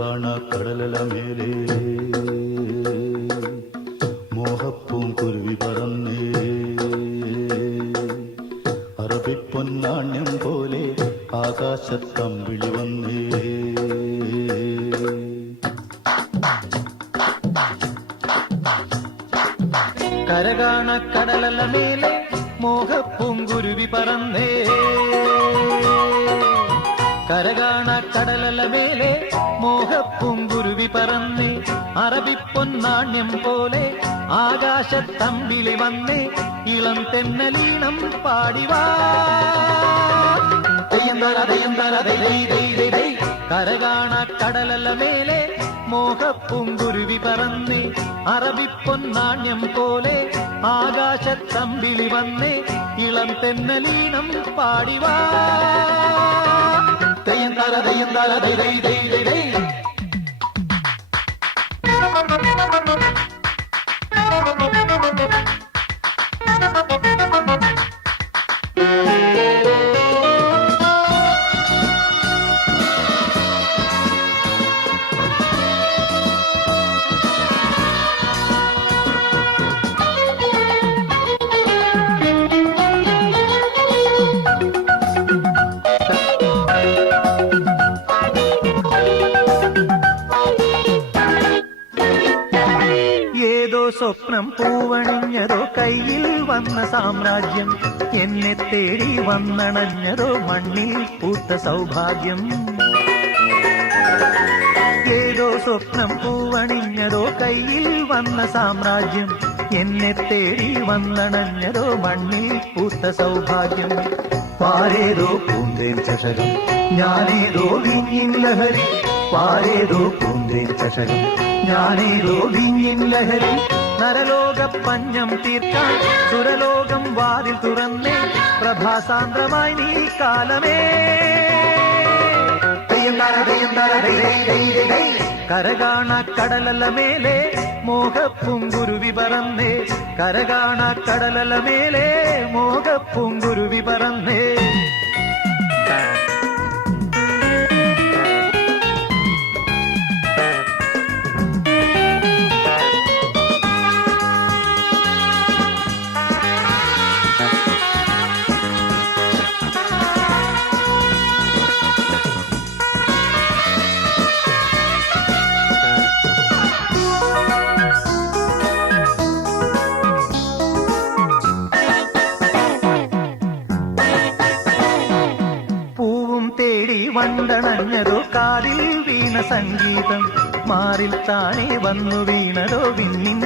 കാണാ കടലല മേലെ മോഹപ്പൂങ്കുരുവി പറന്നേ അറബിപ്പൊന്നാണ്യം പോലെ ആകാശത്തമ്പിളി വന്നേ കരകാണ കടലല മേലെ മോഹപ്പൂങ്കുരുവി പറന്നേ കരകാണ കടലല മേലെ മോഹപ്പൂങ്കുരുവി പറന്നേ അറബിപ്പൊന്നാണ്യം പോലെ ആകാശത്തമ്പിളി വന്നേ ഇളം തെന്നലീണം പാടിവാ കരകാണ കടലല മേലെ മോഹപ്പൂങ്കുരുവി പറന്നേ അറബിപ്പൊന്നാണ്യം പോലെ ആകാശത്തമ്പിളി വന്നേ ഇളം തെന്നലീണം പാടിവാ സ്വപ്നം പൂവണിഞ്ഞതോ കയ്യിൽ വന്ന സാമ്രാജ്യം എന്നെ തേടി വന്നണഞ്ഞതോ മണ്ണിൽ പൂത്ത സൗഭാഗ്യം ഏതോ സ്വപ്നം പൂവണിഞ്ഞതോ കയ്യിൽ വന്ന സാമ്രാജ്യം എന്നെ തേടി വന്നണഞ്ഞതോ മണ്ണിൽ പൂത്ത സൗഭാഗ്യം പാരേതോ പൂന്തേൻ ചഷകം ഞാനേതോ വിഞ്ഞിൻ ലഹരി പാരേതോ പൂന്തേൻ ചഷകം ഞാനേതോ വിഞ്ഞിൻ ലഹരി നരലോക പഞ്ഞം തീർക്കാൻ സുരലോകം വാതിൽ തുറന്നേ പ്രഭാസാന്ദ്രമായി നീ കാലമേ കരകാണ കടലല മേലെ മോഹപ്പൂങ്കുരുവി പറന്നേ കരകാണ കടലല മേലെ മോഹപ്പൂങ്കുരുവി പറന്നേ വണ്ടണഞ്ഞതോ കാതിൽ വീണ സംഗീതം മാറിൽ താനേ വന്നു വീണതോ വിണ്ണിൻ